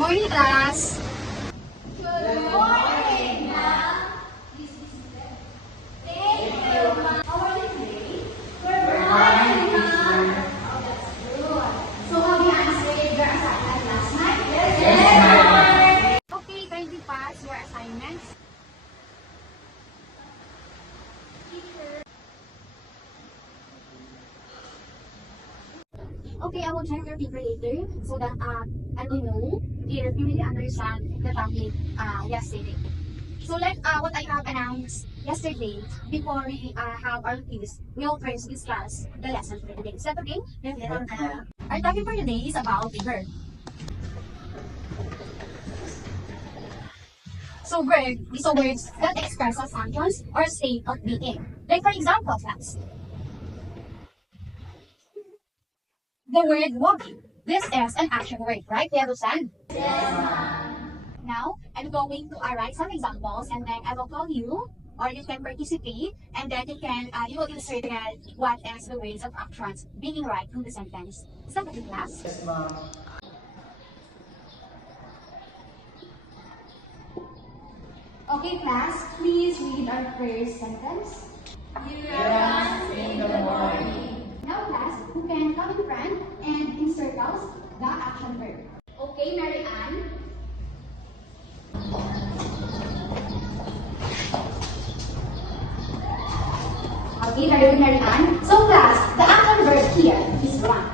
morning, class. Good morning, ma'am. Thank you, ma'am. How are you today? Good morning, ma'am. Oh, that's good. So, have you answered your assignment last night? Yes, ma'am. Okay, kindly pass your assignments. Okay, I will check your paper later so that I will know if you really understand the topic yesterday. So like what I have announced yesterday, before we have our quiz, we will first discuss the lesson for today. Is that okay? Our topic for today is about verb. So verb is a words that express a functions or state of being. Like for example, class, the word walking. This is an action word, right? You understand? Now, I'm going to write some examples and then I will call you or you can participate and then you will insert what is the ways of actions being right in the sentence. Is that okay, class? Yes, ma'am. Okay, class, please read our first sentence. You runs in the morning. Now, class, who can come in front and in circles the action verb? Okay, Mary Ann. Okay, very good, Mary Ann. So, class, the action verb here is run.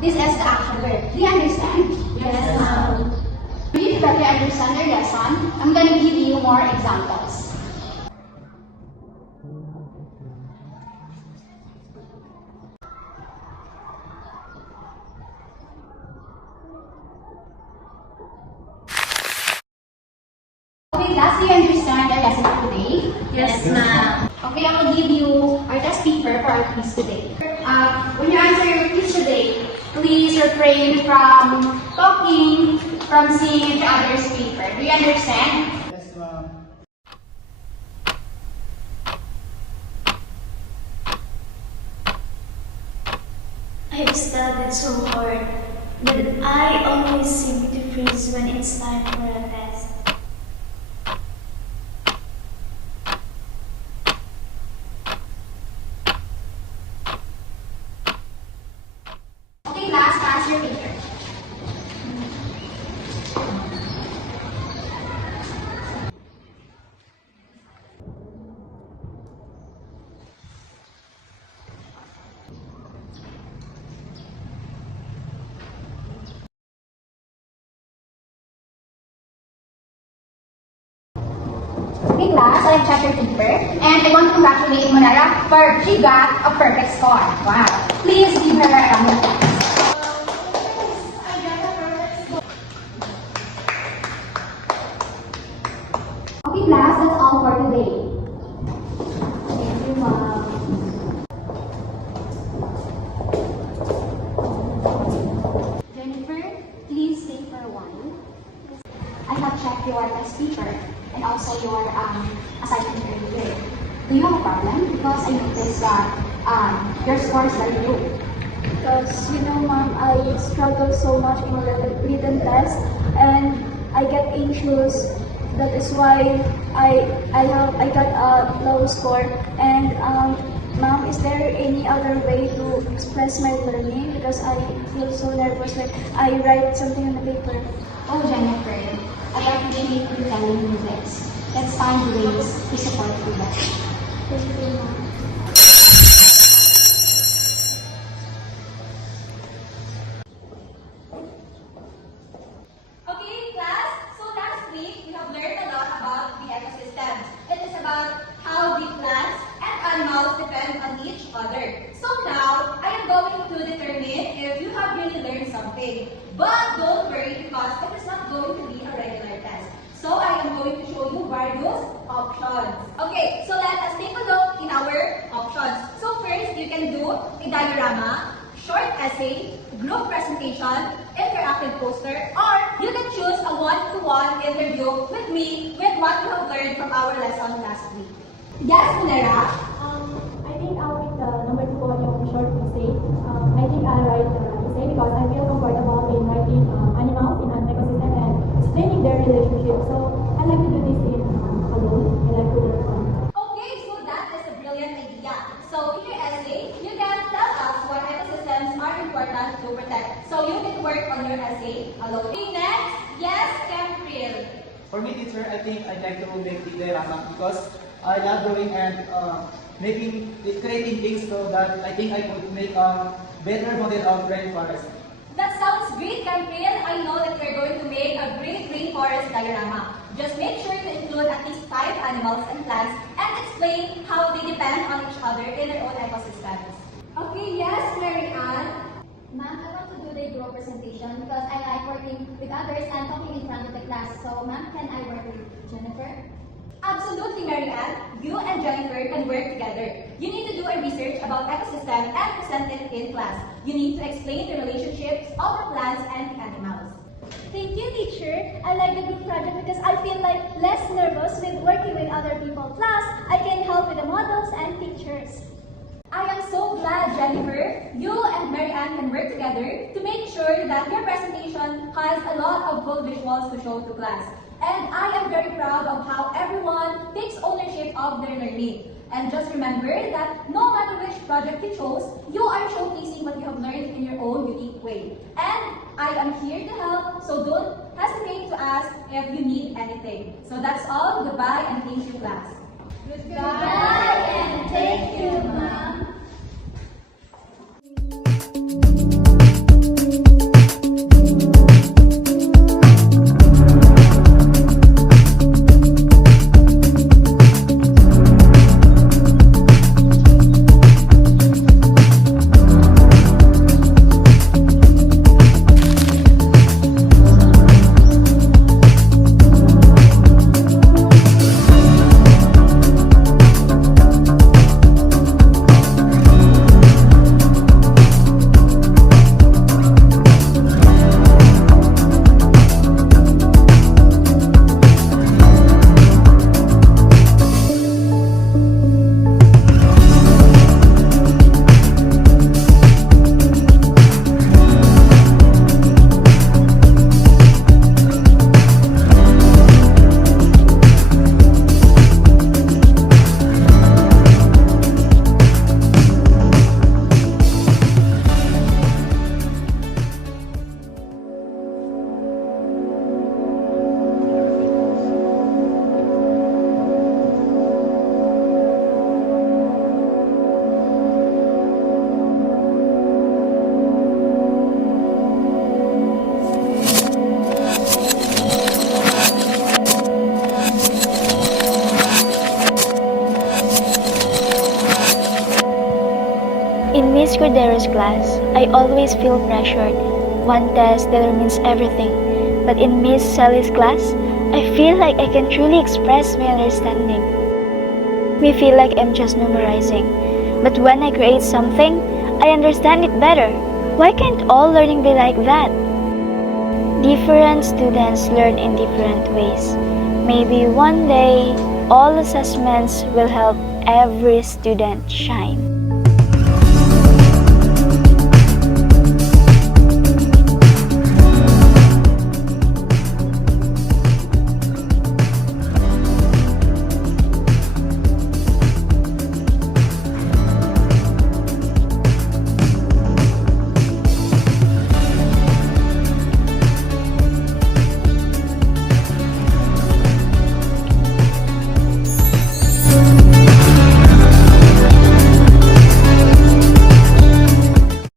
This is the action verb. Do you understand? Yes, ma'am. To you better understand your lesson, I'm going to give you more examples. Okay, class, do you understand our lesson for today? Yes, ma'am. Okay, I will give you our test paper for our quiz today. When you answer your quiz today, please refrain from talking, from seeing each other's paper. Do you understand? Yes, ma'am. I've studied so hard, but I always seem to freeze when it's time for a test. Okay, class, pass your paper. Okay, class, I have checked your paper, and I want to congratulate Monara for she got a perfect score. Wow. Please give her a round of applause. Okay, class, that's all for today. Thank you, ma'am. Jennifer, please stay for a while. I have checked your test paper and also your assignment earlier. Do you have a problem? Because I noticed that your score is very low. Because, ma'am, I struggle so much in the written test and I get anxious. That is why I got a low score. And, ma'am, is there any other way to express my learning? Because I feel so nervous when I write something on the paper. Oh, Jennifer, I appreciate you telling me this. Let's find ways to support you better. Thank you, ma'am. Okay, class. So last week, we have learned a lot about the ecosystem. It is about how the plants and animals depend on each other. So now, I am going to determine if you have really learned something. But don't worry because it is not going to be a regular test. So I am going to show you various options. Okay, so let us take a look in our options. So first, you can do a diorama, short essay, group presentation, interactive poster, or you can choose a one-to-one interview with me with what you have learned from our lesson last week. Yes, Munera? I think I'll pick the number 2 on yung short essay. I think I'll write the essay because I feel comfortable in writing animals in an ecosystem and So you can work on your essay alone. Next, yes, Campril. For me, teacher, I think I'd like to make the diorama because I love drawing and creating things so that I think I could make a better model of rainforest. That sounds great, Campril. I know that you're going to make a great rainforest diorama. Just make sure to include at least 5 animals and plants and explain how they depend on each other in their own ecosystems. Okay, yes, Mary Ann. Ma'am, I want to do the group presentation because I like working with others and talking in front of the class. So, ma'am, can I work with Jennifer? Absolutely, Mary Ann. You and Jennifer can work together. You need to do a research about ecosystem and present it in class. You need to explain the relationships of the plants and the animals. Thank you, teacher. I like the group project because I feel like less nervous with working with other people. Plus, I can help with the models and pictures. I am so glad, Jennifer, you and Mary Ann can work together to make sure that your presentation has a lot of good visuals to show to class. And I am very proud of how everyone takes ownership of their learning. And just remember that no matter which project you chose, you are showcasing what you have learned in your own unique way. And I am here to help, so don't hesitate to ask if you need anything. So that's all. Goodbye and thank you, class. Goodbye and thank you, ma'am. In Miss Cordero's class, I always feel pressured. One test determines everything. But in Miss Sally's class, I feel like I can truly express my understanding. Me feel like I'm just memorizing. But when I create something, I understand it better. Why can't all learning be like that? Different students learn in different ways. Maybe one day, all assessments will help every student shine.